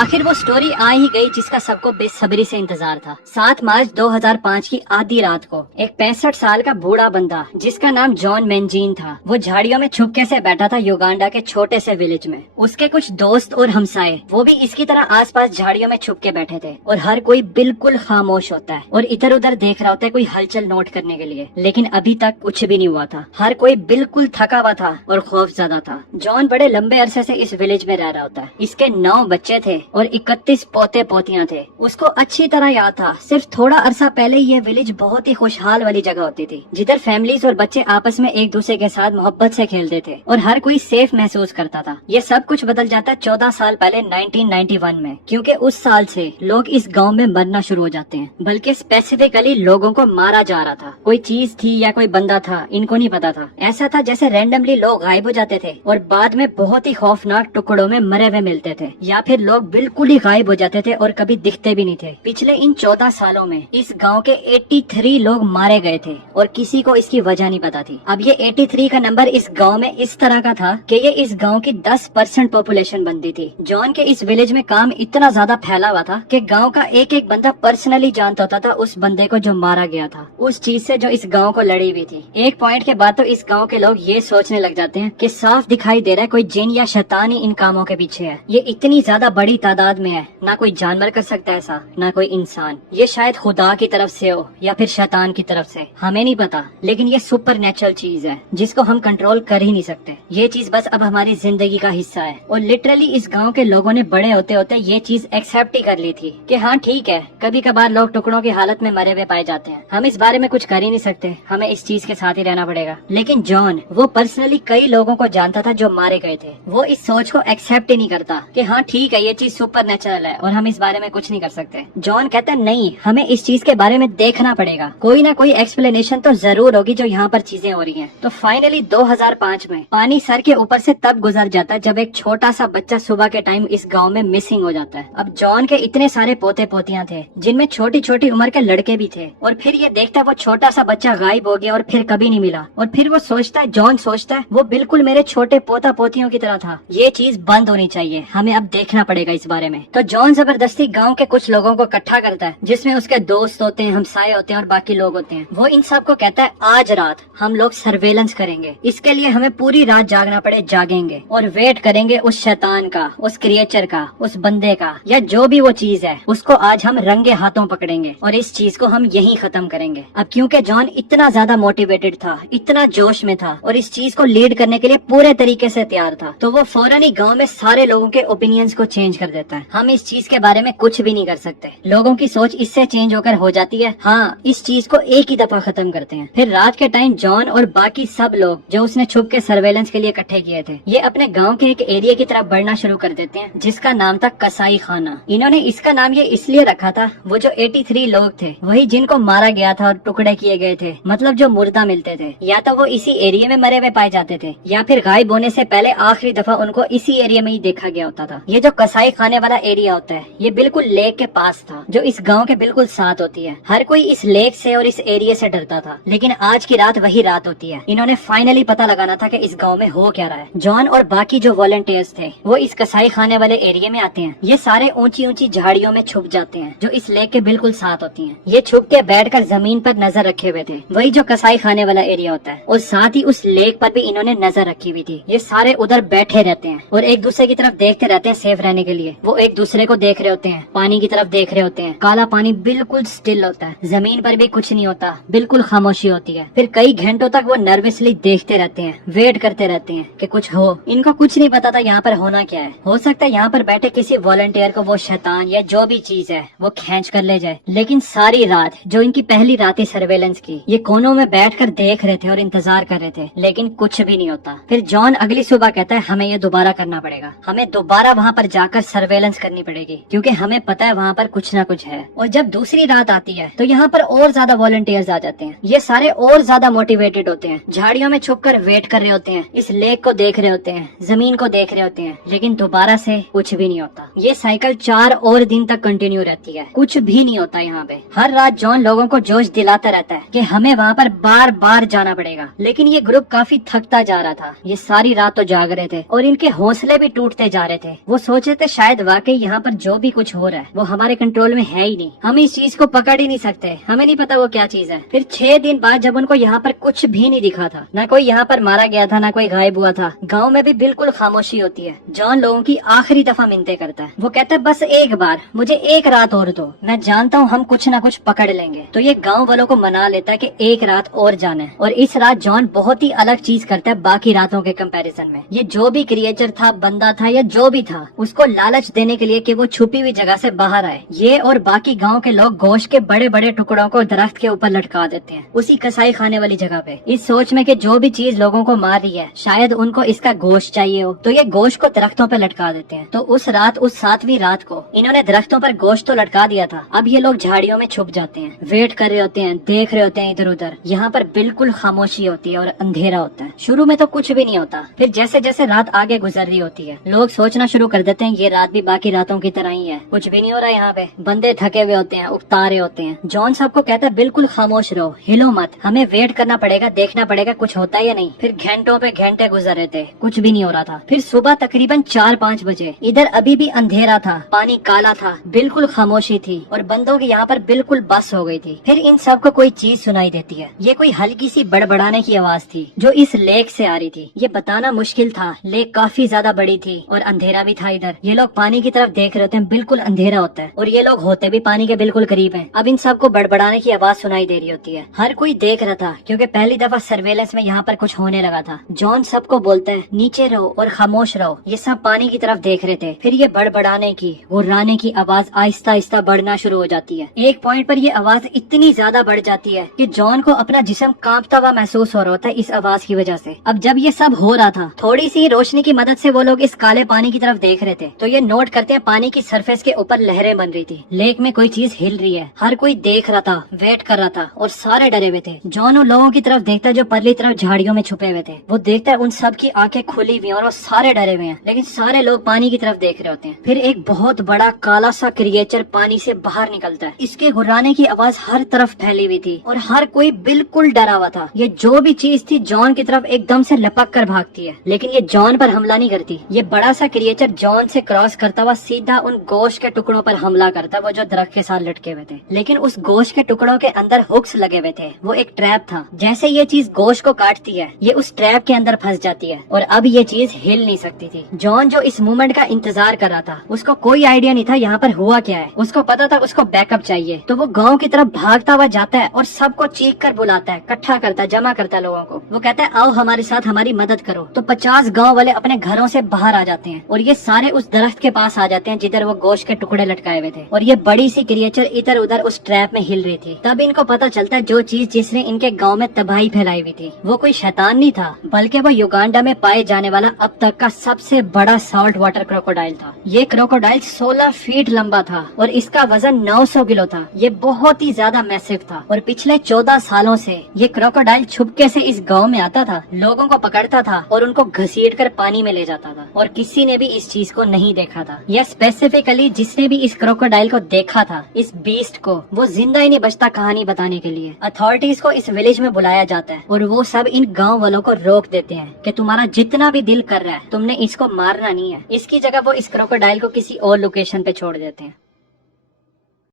आखिर वो स्टोरी आ ही गई जिसका सबको बेसब्री से इंतजार था। 7 मार्च 2005 की आधी रात को एक 65 साल का बूढ़ा बंदा जिसका नाम जॉन मैनजीन था, वो झाड़ियों में छुपके से बैठा था युगांडा के छोटे से विलेज में। उसके कुछ दोस्त और हमसाए वो भी इसकी तरह आसपास झाड़ियों में छुपके बैठे थे और हर कोई बिल्कुल खामोश होता है और इधर उधर देख रहा होता है कोई हलचल नोट करने के लिए, लेकिन अभी तक कुछ भी नहीं हुआ था। हर कोई बिल्कुल थका हुआ था और खौफ ज्यादा था। जॉन बड़े लंबे अरसे से इस विलेज में रह रहा होता है। इसके 9 बच्चे थे और 31 पोते पोतियां थे। उसको अच्छी तरह याद था, सिर्फ थोड़ा अरसा पहले ये विलेज बहुत ही खुशहाल वाली जगह होती थी, जिधर फैमिलीज और बच्चे आपस में एक दूसरे के साथ मोहब्बत से खेलते थे और हर कोई सेफ महसूस करता था। ये सब कुछ बदल जाता है 14 साल पहले 1991 में, क्योंकि उस साल से लोग इस गांव में मरना शुरू हो जाते हैं। बल्कि स्पेसिफिकली लोगों को मारा जा रहा था। कोई चीज थी या कोई बंदा था, इनको नहीं पता था। ऐसा था जैसे रैंडमली लोग गायब हो जाते थे और बाद में बहुत ही खौफनाक टुकड़ों में मरे हुए मिलते थे, या फिर लोग बिल्कुल ही गायब हो जाते थे और कभी दिखते भी नहीं थे। पिछले इन 14 सालों में इस गांव के 83 लोग मारे गए थे और किसी को इसकी वजह नहीं पता थी। अब ये 83 का नंबर इस गांव में इस तरह का था कि ये इस गांव की 10% पॉपुलेशन बनती थी। जॉन के इस विलेज में काम इतना ज्यादा फैला हुआ था कि गांव का एक एक बंदा पर्सनली जानता होता था उस बंदे को जो मारा गया था, उस चीज से जो इस गांव को लड़ी हुई थी। एक पॉइंट के बाद तो इस गांव के लोग ये सोचने लग जाते हैं कि साफ दिखाई दे रहा है कोई जिन या शैतान ही इन कामों के पीछे है। ये इतनी ज्यादा बड़ी तादाद में है, ना कोई जानवर कर सकता है ऐसा, ना कोई इंसान। ये शायद खुदा की तरफ से हो या फिर शैतान की तरफ से, हमें नहीं पता, लेकिन ये सुपर नेचुरल चीज है जिसको हम कंट्रोल कर ही नहीं सकते। ये चीज बस अब हमारी जिंदगी का हिस्सा है और लिटरली इस गांव के लोगों ने बड़े होते होते ये चीज एक्सेप्ट ही कर ली थी कि हाँ ठीक है, कभी कभार लोग टुकड़ों की हालत में मरे हुए पाए जाते हैं, हम इस बारे में कुछ कर ही नहीं सकते, हमें इस चीज के साथ ही रहना पड़ेगा। लेकिन जॉन वो पर्सनली कई लोगों को जानता था जो मारे गए थे। वो इस सोच को एक्सेप्ट ही नहीं करता कि हाँ ठीक है ये चीज सुपर नेचुरल है और हम इस बारे में कुछ नहीं कर सकते। जॉन कहता है नहीं, हमें इस चीज के बारे में देखना पड़ेगा, कोई ना कोई एक्सप्लेनेशन तो जरूर होगी जो यहाँ पर चीजें हो रही हैं। तो फाइनली 2005 में पानी सर के ऊपर से तब गुजर जाता है जब एक छोटा सा बच्चा सुबह के टाइम इस गांव में मिसिंग हो जाता है। अब जॉन के इतने सारे पोते पोतियां थे जिनमें छोटी छोटी उम्र के लड़के भी थे और फिर ये देखता है वो छोटा सा बच्चा गायब हो गया और फिर कभी नहीं मिला। और फिर वो सोचता है, जॉन सोचता है वो बिल्कुल मेरे छोटे पोता पोतियों की तरह था, ये चीज बंद होनी चाहिए, हमें अब देखना पड़ेगा इस बारे में। तो जॉन जबरदस्ती गांव के कुछ लोगों को इकट्ठा करता है जिसमें उसके दोस्त होते हैं, हमसाये होते हैं और बाकी लोग होते हैं। वो इन सब को कहता है आज रात हम लोग सर्वेलेंस करेंगे, इसके लिए हमें पूरी रात जागना पड़े जागेंगे और वेट करेंगे उस शैतान का, उस क्रिएचर का, उस बंदे का, या जो भी वो चीज है उसको आज हम रंगे हाथों पकड़ेंगे और इस चीज को हम यहीं खत्म करेंगे। अब क्योंकि जॉन इतना ज्यादा मोटिवेटेड था, इतना जोश में था और इस चीज को लीड करने के लिए पूरे तरीके से तैयार था, तो वो फौरन ही गांव में सारे लोगों के ओपिनियंस को चेंज कर देता है। हम इस चीज के बारे में कुछ भी नहीं कर सकते, लोगों की सोच इससे चेंज होकर हो जाती है, हाँ इस चीज को एक ही दफा खत्म करते हैं। फिर रात के टाइम जॉन और बाकी सब लोग जो उसने छुप के सर्वेलेंस के लिए इकट्ठे किए थे, ये अपने गांव के एक एरिया की तरफ बढ़ना शुरू कर देते हैं जिसका नाम था कसाई खाना। इन्होंने इसका नाम ये इसलिए रखा था, वो जो 83 लोग थे वही जिनको मारा गया था और टुकड़े किए गए थे, मतलब जो मुर्दा मिलते थे, या तो वो इसी एरिया में मरे हुए पाए जाते थे या फिर गायब होने से पहले आखिरी दफा उनको इसी एरिया में ही देखा गया होता था। ये जो कसाई खाने वाला एरिया होता है ये बिल्कुल लेक के पास था जो इस गाँव के बिल्कुल साथ होती है। हर कोई इस लेक से और इस एरिया से डरता था, लेकिन आज की रात वही रात होती है। इन्होंने फाइनली पता लगाना था कि इस गांव में हो क्या रहा है। जॉन और बाकी जो वॉलंटियर्स थे वो इस कसाई खाने वाले एरिया में आते हैं। ये सारे ऊंची ऊंची झाड़ियों में छुप जाते हैं जो इस लेक के बिल्कुल साथ होती हैं। ये छुप के बैठकर जमीन पर नजर रखे हुए थे, वही जो कसाई खाने वाला एरिया होता है, और साथ ही उस लेक पर भी इन्होंने नजर रखी हुई थी। ये सारे उधर बैठे रहते हैं और एक दूसरे की तरफ देखते रहते हैं सेफ रहने के लिए। वो एक दूसरे को देख रहे होते हैं, पानी की तरफ देख रहे होते हैं। काला पानी बिल्कुल स्टिल होता है, जमीन पर भी कुछ नहीं होता, बिल्कुल खामोशी होती है। फिर कई घंटों तक वो नर्वसली देखते रहते हैं, वेट करते रहते हैं कि कुछ हो। इनको कुछ नहीं पता था यहाँ पर होना क्या है। हो सकता है यहाँ पर बैठे किसी वॉलंटियर को वो शैतान या जो भी चीज है वो खींच कर ले जाए। लेकिन सारी रात जो इनकी पहली रात थी सर्वेलेंस की, ये कोनों में बैठकर देख रहे थे और इंतजार कर रहे थे, लेकिन कुछ भी नहीं होता। फिर जॉन अगली सुबह कहता है हमें ये दोबारा करना पड़ेगा, हमें दोबारा वहाँ पर जाकर सर्वेलेंस करनी पड़ेगी क्योंकि हमें पता है वहाँ पर कुछ ना कुछ है। और जब दूसरी रात आती है तो यहाँ पर और ज्यादा वॉलंटियर्स आ जाते हैं। ये सारे और ज्यादा मोटिवेटेड होते हैं, झाड़ियों में छुपकर वेट कर रहे होते हैं, इस लेक को देख रहे होते हैं, जमीन को देख रहे होते हैं, लेकिन दोबारा से कुछ भी नहीं होता। ये साइकिल 4 और दिन तक कंटिन्यू रहती है, कुछ भी नहीं होता यहाँ पे। हर रात जॉन लोगों को जोश दिलाता रहता है कि हमें वहाँ पर बार बार जाना पड़ेगा, लेकिन ये ग्रुप काफी थकता जा रहा था। ये सारी रात तो जाग रहे थे और इनके हौसले भी टूटते जा रहे थे। वो सोच रहे थे शायद शायद वाकई यहाँ पर जो भी कुछ हो रहा है वो हमारे कंट्रोल में है ही नहीं, हम इस चीज को पकड़ ही नहीं सकते, हमें नहीं पता वो क्या चीज है। फिर 6 दिन बाद जब उनको यहाँ पर कुछ भी नहीं दिखा था, ना कोई यहाँ पर मारा गया था, ना कोई गायब हुआ था, गाँव में भी बिल्कुल खामोशी होती है। जॉन लोगों की आखिरी दफा मिन्नतें करता है। वो कहता है बस एक बार मुझे एक रात और दो, मैं जानता हूँ हम कुछ ना कुछ पकड़ लेंगे। तो ये गाँव वालों को मना लेता है कि एक रात और जाना है। और इस रात जॉन बहुत ही अलग चीज करता है बाकी रातों के कंपैरिजन में। ये जो भी क्रिएचर था, बंदा था या जो भी था, उसको लालच देने के लिए कि वो छुपी हुई जगह से बाहर आए, ये और बाकी गांव के लोग गोश्त के बड़े बड़े टुकड़ों को दरख्त के ऊपर लटका देते हैं, उसी कसाई खाने वाली जगह पे, इस सोच में कि जो भी चीज लोगों को मार रही है शायद उनको इसका गोश्त चाहिए हो, तो ये गोश्त को दरख्तों पे लटका देते हैं। तो उस रात, उस 7वीं रात को इन्होंने दरख्तों पर गोश्त तो लटका दिया था, अब ये लोग झाड़ियों में छुप जाते हैं, वेट कर रहे होते हैं, देख रहे होते हैं इधर उधर। यहाँ पर बिल्कुल खामोशी होती है और अंधेरा होता है। शुरू में तो कुछ भी नहीं होता, फिर जैसे जैसे रात आगे गुजर रही होती है लोग सोचना शुरू कर देते हैं ये रात भी बाकी रातों की तरह ही है, कुछ भी नहीं हो रहा यहाँ पे। बंदे थके हुए होते हैं, उकता रहे होते हैं। जॉन सबको कहता है बिल्कुल खामोश रहो, हिलो मत, हमें वेट करना पड़ेगा, देखना पड़ेगा कुछ होता है या नहीं। फिर घंटों पे घंटे गुजर रहे थे, कुछ भी नहीं हो रहा था। फिर सुबह तकरीबन 4-5 बजे, इधर अभी भी अंधेरा था, पानी काला था, बिल्कुल खामोशी थी और बंदों की यहाँ पर बिल्कुल बस हो गई थी। फिर इन सबको कोई चीज सुनाई देती है। ये कोई हल्की सी बड़बड़ाने की आवाज थी जो इस लेक से आ रही थी। ये बताना मुश्किल था, लेक काफी ज्यादा बड़ी थी और अंधेरा भी था इधर। ये लोग पानी की तरफ देख रहे होते हैं, बिल्कुल अंधेरा होता है और ये लोग होते भी पानी के बिल्कुल करीब हैं। अब इन सबको बड़बड़ाने की आवाज सुनाई दे रही होती है। हर कोई देख रहा था क्योंकि पहली दफा सर्वेलेंस में यहाँ पर कुछ होने लगा था। जॉन सबको बोलता है नीचे रहो और खामोश रहो। ये सब पानी की तरफ देख रहे थे। फिर ये बड़बड़ाने की, गुर्राने की आवाज आहिस्ता आहिस्ता बढ़ना शुरू हो जाती है। एक पॉइंट पर ये आवाज इतनी ज्यादा बढ़ जाती है कि जॉन को अपना जिस्म कांपता हुआ महसूस हो रहा होता है इस आवाज की वजह से। अब जब ये सब हो रहा था, थोड़ी सी रोशनी की मदद से वो लोग इस काले पानी की तरफ देख रहे थे, तो ये नोट करते हैं पानी की सरफेस के ऊपर लहरें बन रही थी। लेक में कोई चीज हिल रही है। हर कोई देख रहा था, वेट कर रहा था और सारे डरे हुए थे। जॉन उन लोगों की तरफ देखता है जो परली तरफ झाड़ियों में छुपे हुए थे। वो देखता है उन सब की आंखें खुली हुई और वो सारे डरे हुए हैं, लेकिन सारे लोग पानी की तरफ देख रहे होते हैं। फिर एक बहुत बड़ा काला सा क्रिएचर पानी से बाहर निकलता है। इसके गुर्राने की आवाज हर तरफ फैली हुई थी और हर कोई बिल्कुल डरा हुआ था। ये जो भी चीज थी जॉन की तरफ एकदम से लपक कर भागती है, लेकिन ये जॉन पर हमला नहीं करती। ये बड़ा सा क्रिएचर जॉन से क्रॉस करता हुआ सीधा उन गोश्त के टुकड़ों पर हमला करता, वो जो दरख्त के साथ लटके हुए थे। लेकिन उस गोश्त के टुकड़ों के अंदर हुक्स लगे हुए थे, वो एक ट्रैप था। जैसे ये चीज गोश्त को काटती है, ये उस ट्रैप के अंदर फंस जाती है और अब ये चीज हिल नहीं सकती थी। जॉन जो इस मूवमेंट का इंतजार कर रहा था, उसको कोई आइडिया नहीं था यहाँ पर हुआ क्या है। उसको पता था उसको बैकअप चाहिए, तो वो गाँव की तरफ भागता हुआ जाता है और सबको चीख कर बुलाता है, इकट्ठा करता है, जमा करता है लोगों को। वो कहता है आओ हमारे साथ, हमारी मदद करो। तो 50 गाँव वाले अपने घरों से बाहर आ जाते हैं और ये सारे उस दरख्त के पास आ जाते हैं जिधर वो गोश्त के टुकड़े लटकाए हुए थे और ये बड़ी सी क्रिएचर इधर उधर उस ट्रैप में हिल रही थी। तब इनको पता चलता है जो चीज जिसने इनके गांव में तबाही फैलाई हुई थी वो कोई शैतान नहीं था, बल्कि वो युगांडा में पाए जाने वाला अब तक का सबसे बड़ा सॉल्ट वाटर क्रोकोडाइल था। ये क्रोकोडाइल 16 फीट लंबा था और इसका वजन 900 किलो था। ये बहुत ही ज्यादा मैसिव था और पिछले 14 सालों से ये क्रोकोडाइल छुपके से इस गाँव में आता था, लोगों को पकड़ता था और उनको घसीट कर पानी में ले जाता था और किसी ने भी इस चीज को नहीं देखा था। यह स्पेसिफिकली जिसने भी इस क्रोकोडाइल को देखा था, इस बीस्ट को, वो जिंदा ही नहीं बचता कहानी बताने के लिए। अथॉरिटीज को इस विलेज में बुलाया जाता है और वो सब इन गांव वालों को रोक देते हैं कि तुम्हारा जितना भी दिल कर रहा है तुमने इसको मारना नहीं है। इसकी जगह वो इस क्रोकोडाइल को किसी और लोकेशन पे छोड़ देते हैं।